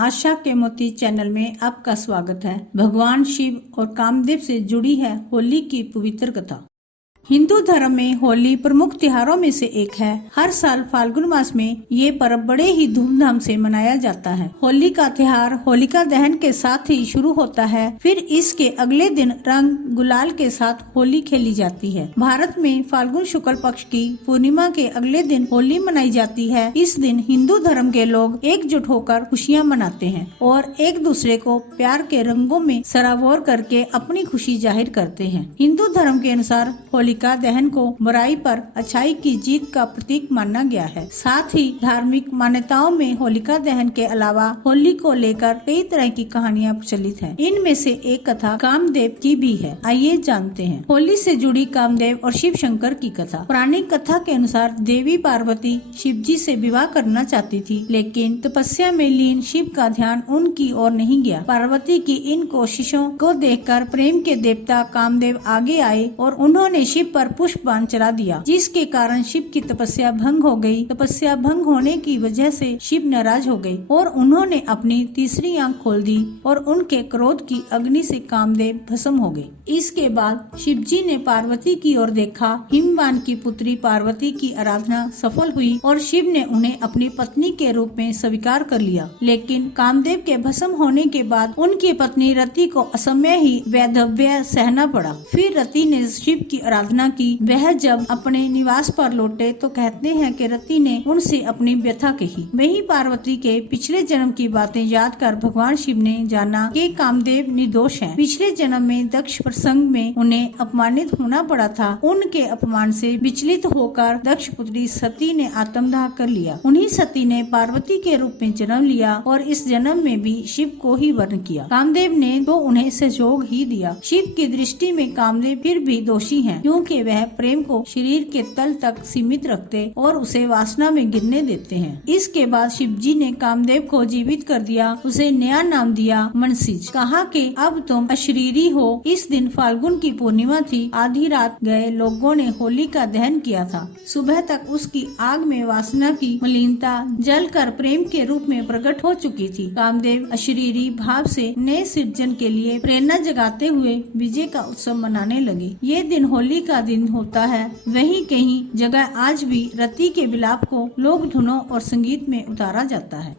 आशा के मोती चैनल में आपका स्वागत है। भगवान शिव और कामदेव से जुड़ी है होली की पवित्र कथा। हिंदू धर्म में होली प्रमुख त्योहारों में से एक है। हर साल फाल्गुन मास में ये पर्व बड़े ही धूमधाम से मनाया जाता है। होली का त्योहार होलिका दहन के साथ ही शुरू होता है। फिर इसके अगले दिन रंग गुलाल के साथ होली खेली जाती है। भारत में फाल्गुन शुक्ल पक्ष की पूर्णिमा के अगले दिन होली मनाई जाती है। इस दिन हिंदू धर्म के लोग एकजुट होकर खुशियाँ मनाते हैं और एक दूसरे को प्यार के रंगों में सराबोर करके अपनी खुशी जाहिर करते हैं। हिंदू धर्म के अनुसार होलिका दहन को बुराई पर अच्छाई की जीत का प्रतीक माना गया है। साथ ही धार्मिक मान्यताओं में होलिका दहन के अलावा होली को लेकर कई तरह की कहानियाँ प्रचलित हैं। इनमें से एक कथा कामदेव की भी है। आइए जानते हैं होली से जुड़ी कामदेव और शिव शंकर की कथा। पौराणिक कथा के अनुसार देवी पार्वती शिव जी से विवाह करना चाहती थी, लेकिन तपस्या में लीन शिव का ध्यान उनकी ओर नहीं गया। पार्वती की इन कोशिशों को देखकर प्रेम के देवता कामदेव आगे आए और उन्होंने शिव पर पुष्प बाण चला दिया, जिसके कारण शिव की तपस्या भंग हो गई। तपस्या भंग होने की वजह से शिव नाराज हो गए और उन्होंने अपनी तीसरी आंख खोल दी और उनके क्रोध की अग्नि से कामदेव भस्म हो गए। इसके बाद शिव जी ने पार्वती की ओर देखा। हिमवान की पुत्री पार्वती की आराधना सफल हुई और शिव ने उन्हें अपनी पत्नी के रूप में स्वीकार कर लिया। लेकिन कामदेव के भस्म होने के बाद उनकी पत्नी रति को असमय ही वैधव्य सहना पड़ा। फिर रति ने शिव की आराधना की। वह जब अपने निवास पर लौटे तो कहते हैं कि रति ने उनसे अपनी व्यथा कही। वही पार्वती के पिछले जन्म की बातें याद कर भगवान शिव ने जाना कि कामदेव निर्दोष हैं। पिछले जन्म में दक्ष प्रसंग में उन्हें अपमानित होना पड़ा था। उनके अपमान से विचलित होकर दक्ष पुत्री सती ने आत्मदाह कर लिया। उन्हीं सती ने पार्वती के रूप में जन्म लिया और इस जन्म में भी शिव को ही वर्ण किया। कामदेव ने तो उन्हें सहयोग ही दिया। शिव की दृष्टि में कामदेव फिर भी दोषी हैं, क्योंकि वह प्रेम को शरीर के तल तक सीमित रखते और उसे वासना में गिरने देते हैं। इसके बाद शिव जी ने कामदेव को जीवित कर दिया। उसे नया नाम दिया मनसिज। कहा कि अब तुम अशरीरी हो। इस दिन फाल्गुन की पूर्णिमा थी। आधी रात गए लोगों ने होली का दहन किया था। सुबह तक उसकी आग में वासना की मलिनता जलकर प्रेम के रूप में प्रकट हो चुकी थी। कामदेव अशरीरी भाव से नए सृजन के लिए प्रेरणा जगाते हुए विजय का उत्सव मनाने लगे। ये दिन होली का दिन होता है। वहीं कहीं जगह आज भी रति के विलाप को लोक धुनों और संगीत में उतारा जाता है।